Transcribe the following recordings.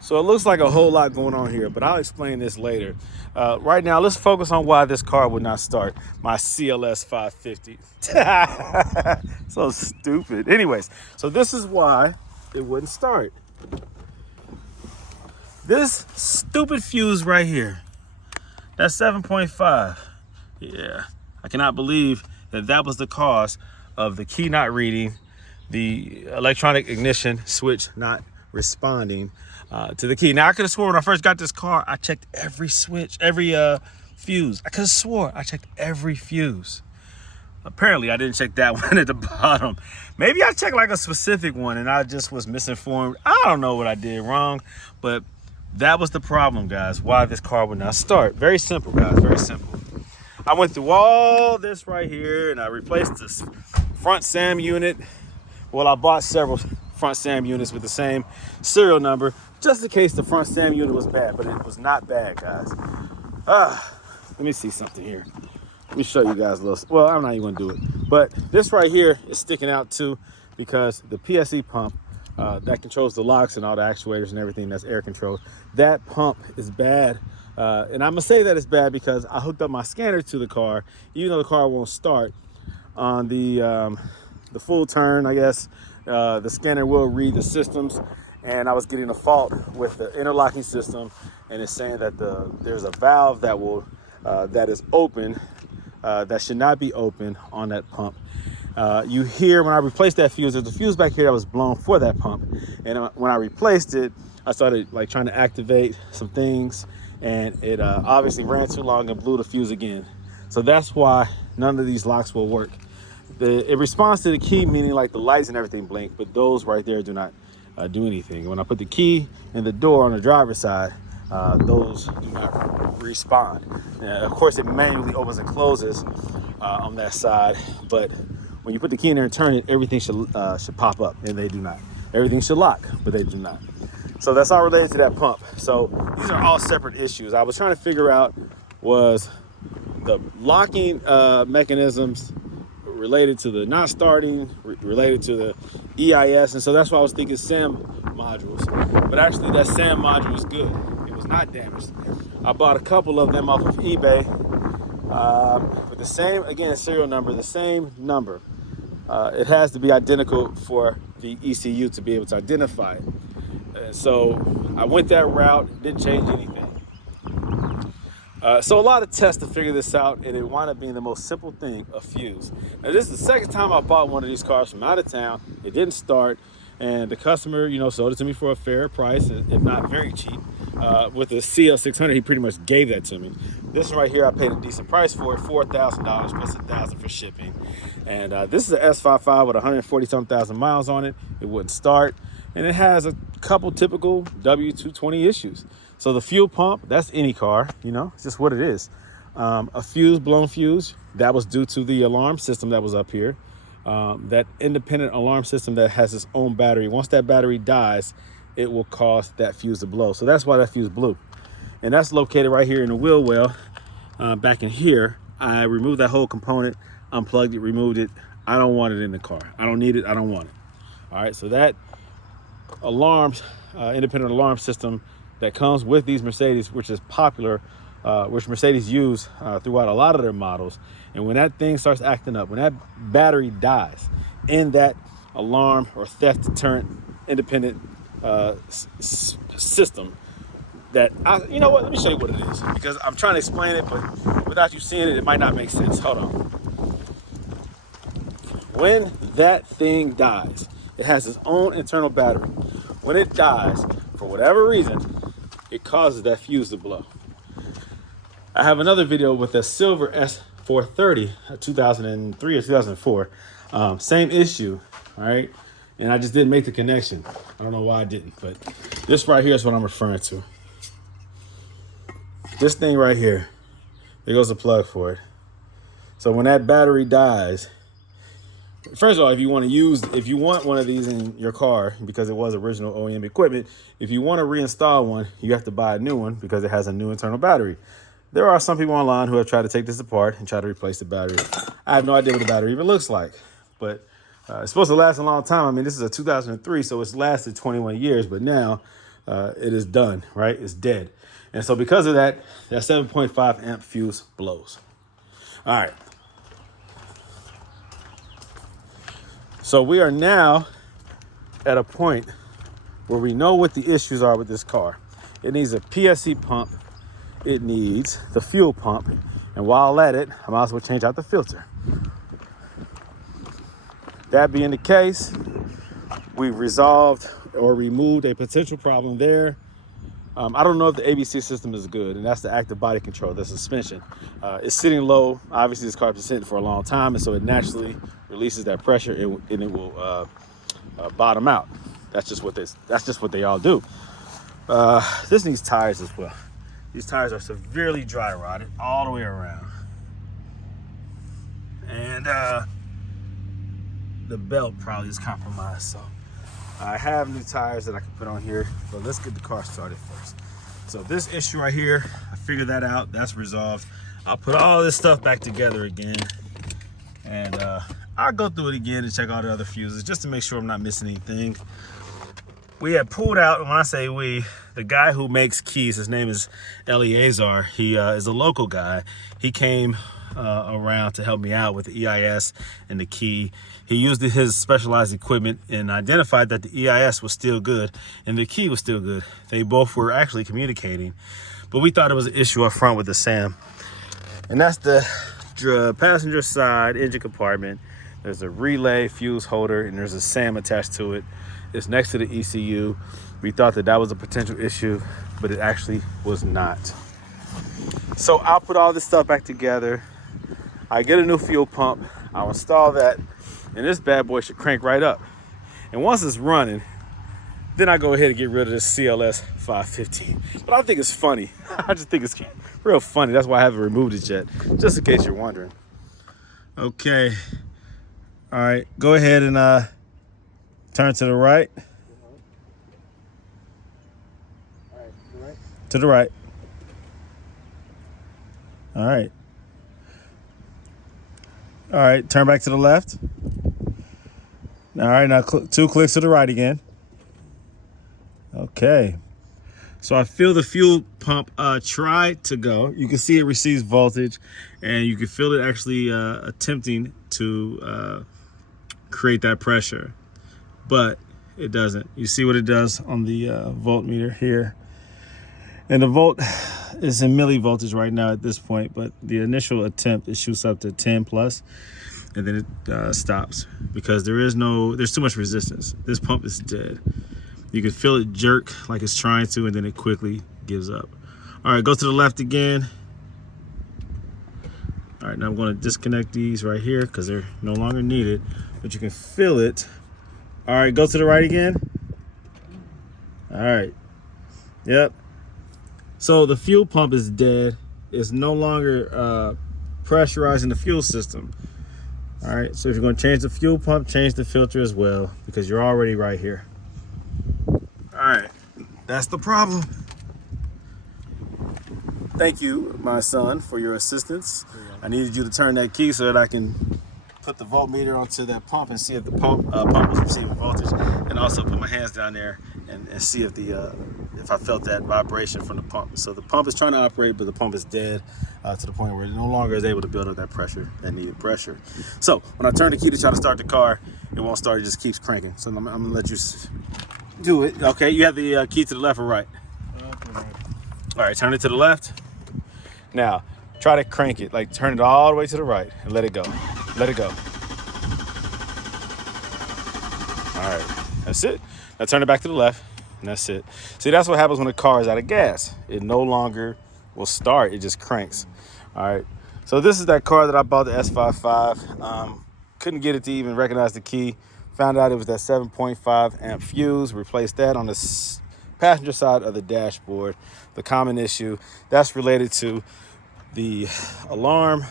So it looks like a whole lot going on here, but I'll explain this later. Right now, let's focus on why this car would not start. My CLS 550. So stupid. Anyways, so this is why it wouldn't start. This stupid fuse right here, that's 7.5. Yeah, I cannot believe that that was the cause of the key not reading, the electronic ignition switch not responding to the key. Now, I could have sworn when I first got this car, I checked every switch, every fuse. I could have swore I checked every fuse. Apparently, I didn't check that one at the bottom. Maybe I checked like a specific one and I just was misinformed. I don't know what I did wrong, but that was the problem, guys, why this car would not start. Very simple, guys, very simple. I went through all this right here and I replaced this front SAM unit. Well, I bought several front SAM units with the same serial number, just in case the front SAM unit was bad, but it was not bad, guys. Let me see something here. Let me show you guys a little. Well, I'm not even gonna do it, but this right here is sticking out too because the PSE pump that controls the locks and all the actuators and everything that's air controlled, that pump is bad. And I'm gonna say that it's bad because I hooked up my scanner to the car, even though the car won't start. On the full turn, I guess, the scanner will read the systems, and I was getting a fault with the interlocking system, and it's saying that there's a valve that will that is open that should not be open on that pump. You hear when I replaced that fuse, there's a fuse back here that was blown for that pump, and when I replaced it, I started like trying to activate some things, and it obviously ran too long and blew the fuse again. So that's why none of these locks will work. It responds to the key, meaning like the lights and everything blink, but those right there do not do anything. When I put the key in the door on the driver's side, those do not respond. Of course, it manually opens and closes on that side, but when you put the key in there and turn it, everything should pop up, and they do not. Everything should lock, but they do not. So that's all related to that pump. So these are all separate issues. I was trying to figure out was the locking mechanisms related to the not starting, related to the EIS, and so that's why I was thinking SAM modules. But actually, that SAM module was good. It was not damaged. I bought a couple of them off of eBay with the same, again, serial number, the same number. It has to be identical for the ECU to be able to identify it. So I went that route, didn't change anything. So a lot of tests to figure this out, and it wound up being the most simple thing, a fuse. Now, this is the second time I bought one of these cars from out of town. It didn't start, and the customer, sold it to me for a fair price, if not very cheap. With the CL600, he pretty much gave that to me. This one right here, I paid a decent price for it, $4,000 plus $1,000 for shipping. And this is an S55 with 140-something thousand miles on it. It wouldn't start, and it has a couple typical W220 issues. So the fuel pump, that's any car, it's just what it is. A fuse, blown fuse, that was due to the alarm system that was up here. That independent alarm system that has its own battery. Once that battery dies, it will cause that fuse to blow. So that's why that fuse blew. And that's located right here in the wheel well, back in here. I removed that whole component, unplugged it, removed it. I don't want it in the car. I don't need it, I don't want it. All right, so that independent alarm system that comes with these Mercedes, which is popular, which Mercedes use throughout a lot of their models. And when that thing starts acting up, when that battery dies in that alarm or theft deterrent independent system, let me show you what it is, because I'm trying to explain it, but without you seeing it, it might not make sense. Hold on. When that thing dies, it has its own internal battery. When it dies, for whatever reason, it causes that fuse to blow. I have another video with a silver S430, 2003 or 2004. Same issue, all right? And I just didn't make the connection. I don't know why I didn't, but this right here is what I'm referring to. This thing right here, there goes the plug for it. So when that battery dies, first of all, if you want one of these in your car, because it was original OEM equipment, if you want to reinstall one, you have to buy a new one because it has a new internal battery. There are some people online who have tried to take this apart and try to replace the battery. I have no idea what the battery even looks like, but it's supposed to last a long time. I mean, this is a 2003, so it's lasted 21 years, but now it is done, right? It's dead. And so because of that, that 7.5 amp fuse blows. All right. So we are now at a point where we know what the issues are with this car. It needs a PSC pump. It needs the fuel pump. And while at it, I might as well change out the filter. That being the case, we've resolved or removed a potential problem there. I don't know if the ABC system is good, and that's the active body control, the suspension. It's sitting low. Obviously, this car's been sitting for a long time, and so it naturally releases that pressure, and it will bottom out. That's just what they all do. This needs tires as well. These tires are severely dry rotted all the way around, and the belt probably is compromised. So I have new tires that I can put on here, but let's get the car started first. So this issue right here, I figured that out. That's resolved. I'll put all this stuff back together again, and I'll go through it again and check all the other fuses just to make sure I'm not missing anything. We had pulled out, and when I say we, the guy who makes keys, his name is Eleazar. He is a local guy. He came around to help me out with the EIS and the key. He used his specialized equipment and identified that the EIS was still good and the key was still good. They both were actually communicating, but we thought it was an issue up front with the SAM. And that's the passenger side engine compartment. There's a relay fuse holder and there's a SAM attached to it. It's next to the ECU. We thought that was a potential issue, but it actually was not. So I'll put all this stuff back together. I get a new fuel pump. I'll install that, and this bad boy should crank right up. And once it's running, then I go ahead and get rid of this CLS 550. But I think it's funny. I just think it's real funny. That's why I haven't removed it yet, just in case you're wondering. Okay. All right, go ahead and turn to the right. All right, to the right. To the right. All right. All right, turn back to the left. All right, now 2 clicks to the right again. Okay. So I feel the fuel pump try to go. You can see it receives voltage, and you can feel it actually attempting to create that pressure, but it doesn't. You see what it does on the voltmeter here. And the volt is in millivoltage right now at this point, but the initial attempt, it shoots up to 10 plus, and then it stops because there's too much resistance. This pump is dead. You can feel it jerk like it's trying to, and then it quickly gives up. All right, go to the left again. All right, now I'm going to disconnect these right here because they're no longer needed, but you can feel it. All right, go to the right again. All right, yep. So the fuel pump is dead. It's no longer pressurizing the fuel system. All right, so if you're going to change the fuel pump, change the filter as well because you're already right here. All right, that's the problem. Thank you, my son, for your assistance. I needed you to turn that key so that I can put the voltmeter onto that pump and see if the pump was receiving voltage, and also put my hands down there and see if I felt that vibration from the pump. So the pump is trying to operate, but the pump is dead to the point where it no longer is able to build up that pressure, that needed pressure. So when I turn the key to try to start the car, it won't start, it just keeps cranking. So I'm gonna let you do it. Okay, you have the key to the left or right? All right, turn it to the left. Now, try to crank it, like turn it all the way to the right and let it go. Let it go. All right, that's it. Now turn it back to the left, and that's it. See, that's what happens when the car is out of gas. It no longer will start, it just cranks. All right, so this is that car that I bought, the S55. Couldn't get it to even recognize the key. Found out it was that 7.5 amp fuse. Replaced that on the passenger side of the dashboard. The common issue, that's related to the alarm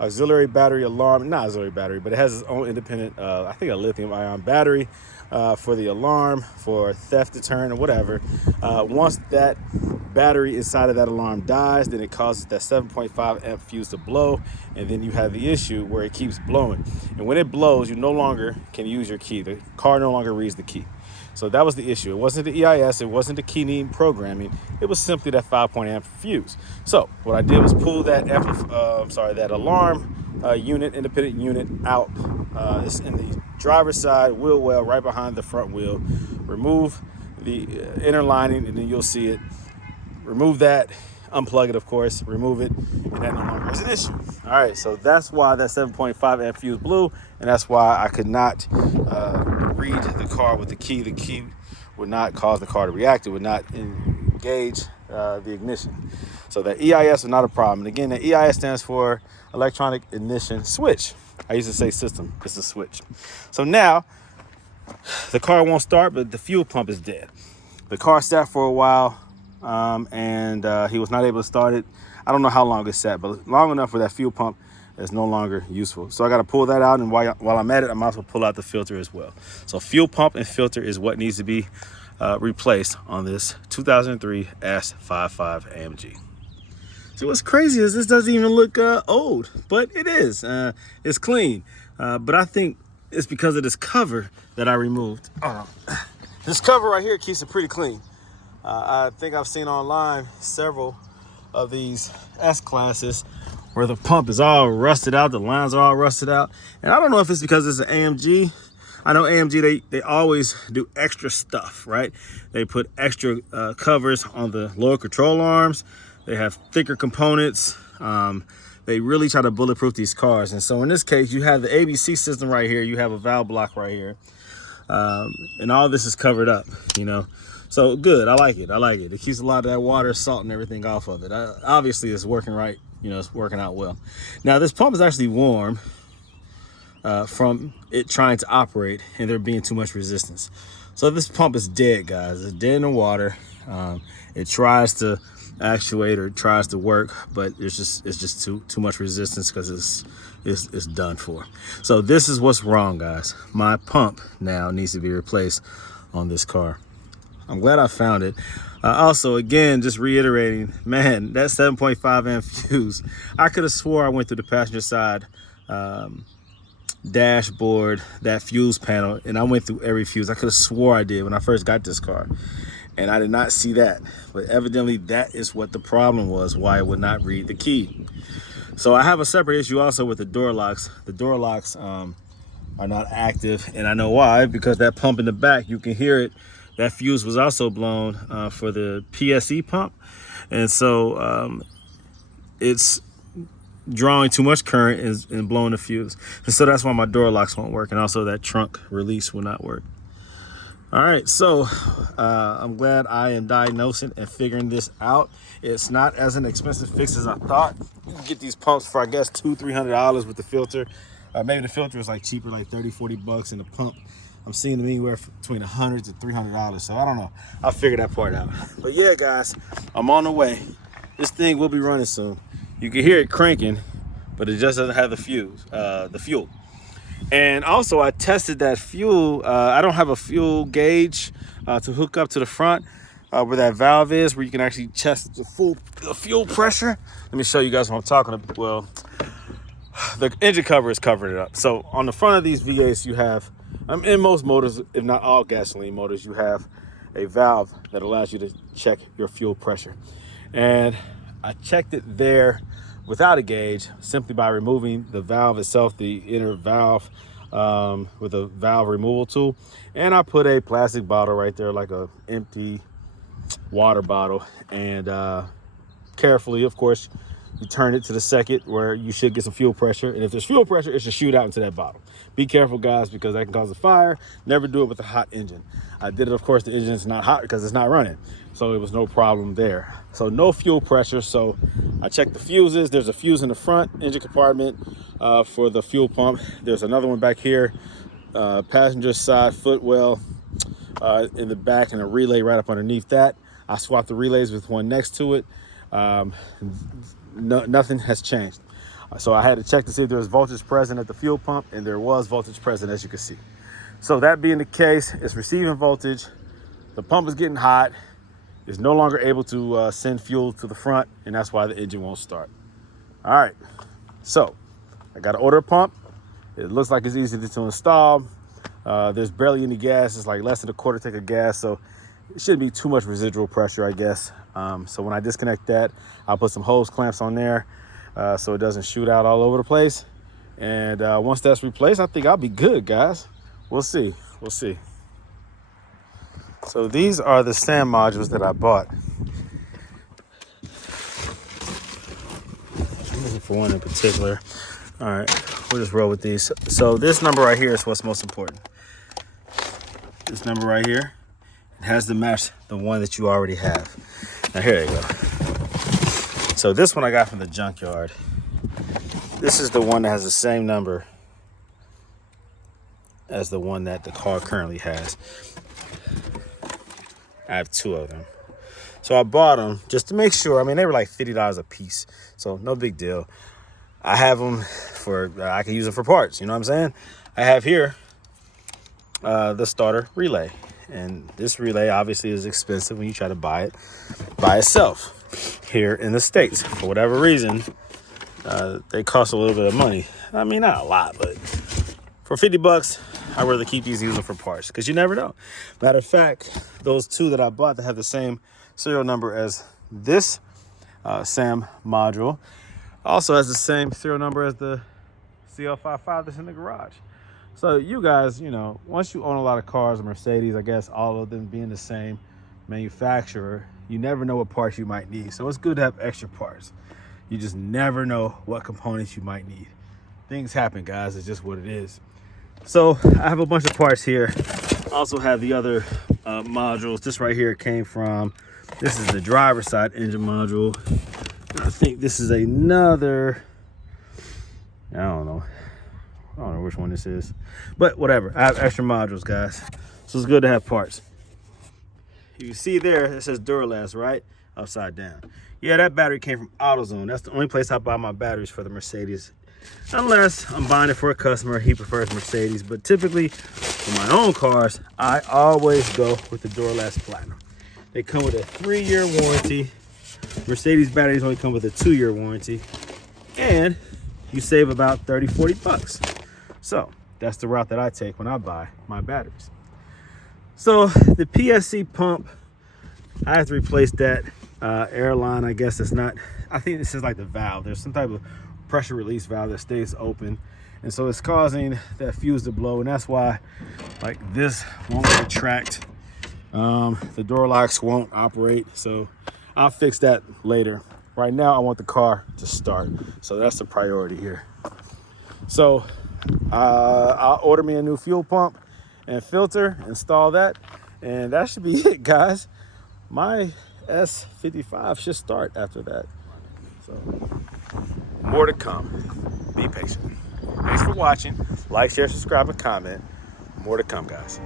auxiliary battery alarm, not auxiliary battery, but it has its own independent, I think a lithium ion battery for the alarm, for theft deterrent or whatever. Once that battery inside of that alarm dies, then it causes that 7.5 amp fuse to blow, and then you have the issue where it keeps blowing. And when it blows, you no longer can use your key. The car no longer reads the key. So that was the issue. It wasn't the EIS, it wasn't the key needing programming, it was simply that 5.amp fuse. So what I did was pull that that alarm unit, independent unit out. It's in the driver's side wheel well, right behind the front wheel. Remove the inner lining, and then you'll see it. Remove that, unplug it, of course, remove it, and that no longer is an issue. All right, so that's why that 7.5 amp fuse blew, and that's why I could not read the car with the key. The key would not cause the car to react. It would not engage the ignition. So that EIS was not a problem. And again, the EIS stands for electronic ignition switch. I used to say system, it's a switch. So now the car won't start, but the fuel pump is dead. The car sat for a while, and he was not able to start it. I don't know how long it sat, but long enough where that fuel pump is no longer useful. So I got to pull that out, and while I'm at it, I might as well pull out the filter as well. So fuel pump and filter is what needs to be replaced on this 2003 S55 AMG. So what's crazy is this doesn't even look old, but it is. It's clean, but I think it's because of this cover that I removed. This cover right here keeps it pretty clean. I think I've seen online several of these S-classes where the pump is all rusted out, the lines are all rusted out. And I don't know if it's because it's an AMG. I know AMG, they always do extra stuff, right? They put extra covers on the lower control arms. They have thicker components. They really try to bulletproof these cars. And so in this case, you have the ABC system right here. You have a valve block right here. And all this is covered up, you know. So good, I like it. It keeps a lot of that water, salt, and everything off of it. Obviously, it's working right. You know, it's working out well. Now, this pump is actually warm from it trying to operate and there being too much resistance. So this pump is dead, guys. It's dead in the water. It tries to actuate or tries to work, but it's just too much resistance because it's done for. So this is what's wrong, guys. My pump now needs to be replaced on this car. I'm glad I found it. Also, again, just reiterating, man, that 7.5 amp fuse, I could have swore I went through the passenger side dashboard, that fuse panel, and I went through every fuse. I could have swore I did when I first got this car, and I did not see that. But evidently, that is what the problem was, why it would not read the key. So I have a separate issue also with the door locks. The door locks are not active, and I know why, because that pump in the back, you can hear it. That fuse was also blown for the PSE pump. And so it's drawing too much current and blowing the fuse. And so that's why my door locks won't work. And also that trunk release will not work. All right, so I'm glad I am diagnosing and figuring this out. It's not as an expensive fix as I thought. You can get these pumps for, I guess, $200-300 with the filter. Maybe the filter is like cheaper, like $30-40, and the pump, I'm seeing them anywhere between $100 to $300. So I don't know. I'll figure that part out. But yeah, guys, I'm on the way. This thing will be running soon. You can hear it cranking, but it just doesn't have the fuse, the fuel. And also, I tested that fuel. I don't have a fuel gauge to hook up to the front where that valve is, where you can actually test the fuel pressure. Let me show you guys what I'm talking about. Well, the engine cover is covering it up. So on the front of these V8s, you have, in most motors, if not all gasoline motors, you have a valve that allows you to check your fuel pressure. And I checked it there without a gauge, simply by removing the valve itself, the inner valve, with a valve removal tool. And I put a plastic bottle right there, like a empty water bottle, and carefully, of course, you turn it to the second where you should get some fuel pressure. And if there's fuel pressure, it should shoot out into that bottle. Be careful, guys, because that can cause a fire. Never do it with a hot engine. I did it, of course, the engine is not hot because it's not running. So it was no problem there. So no fuel pressure. So I checked the fuses. There's a fuse in the front engine compartment for the fuel pump. There's another one back here, passenger side footwell in the back, and a relay right up underneath that. I swapped the relays with one next to it. Nothing has changed. So I had to check to see if there was voltage present at the fuel pump, and there was voltage present, as you can see. So that being the case, it's receiving voltage. The pump is getting hot. It's no longer able to send fuel to the front, and that's why the engine won't start. All right, so I got to order a pump. It looks like it's easy to install. There's barely any gas. It's like less than a quarter tank of gas, so it shouldn't be too much residual pressure, I guess. So when I disconnect that, I'll put some hose clamps on there so it doesn't shoot out all over the place. And once that's replaced, I think I'll be good, guys. We'll see. We'll see. So these are the SAM modules that I bought. I'm looking for one in particular. All right, we'll just roll with these. So this number right here is what's most important. This number right here, it has to match the one that you already have. Now here you go. So this one I got from the junkyard. This is the one that has the same number as the one that the car currently has. I have two of them. So I bought them just to make sure. I mean, they were like $50 a piece, so no big deal. I have them for, I can use them for parts, you know what I'm saying? I have here the starter relay. And this relay obviously is expensive when you try to buy it by itself here in the States. For whatever reason, they cost a little bit of money. I mean, not a lot, but for 50 bucks, I'd rather keep these using for parts because you never know. Matter of fact, those two that I bought that have the same serial number as this SAM module also has the same serial number as the CL55 that's in the garage. So you guys, you know, once you own a lot of cars, Mercedes, I guess all of them being the same manufacturer, you never know what parts you might need. So it's good to have extra parts. You just never know what components you might need. Things happen, guys. It's just what it is. So I have a bunch of parts here. I also have the other modules. This right here came from, this is the driver's side engine module. I think this is another, I don't know which one this is, but whatever. I have extra modules, guys. So it's good to have parts. You see there, it says Duralast, right? Upside down. Yeah, that battery came from AutoZone. That's the only place I buy my batteries for the Mercedes. Unless I'm buying it for a customer, he prefers Mercedes. But typically, for my own cars, I always go with the Duralast Platinum. They come with a 3-year warranty. Mercedes batteries only come with a 2-year warranty. And you save about 30, 40 bucks. So that's the route that I take when I buy my batteries. So the PSC pump, I have to replace that airline. I guess it's not, I think this is like the valve. There's some type of pressure release valve that stays open. And so it's causing that fuse to blow. And that's why like this won't retract. The door locks won't operate. So I'll fix that later. Right now, I want the car to start. So that's the priority here. So I'll order me a new fuel pump and filter, install that, and that should be it, guys. My S55 should start after that. So more to come. Be patient. Thanks for watching. Like, share, subscribe, and comment. More to come, guys.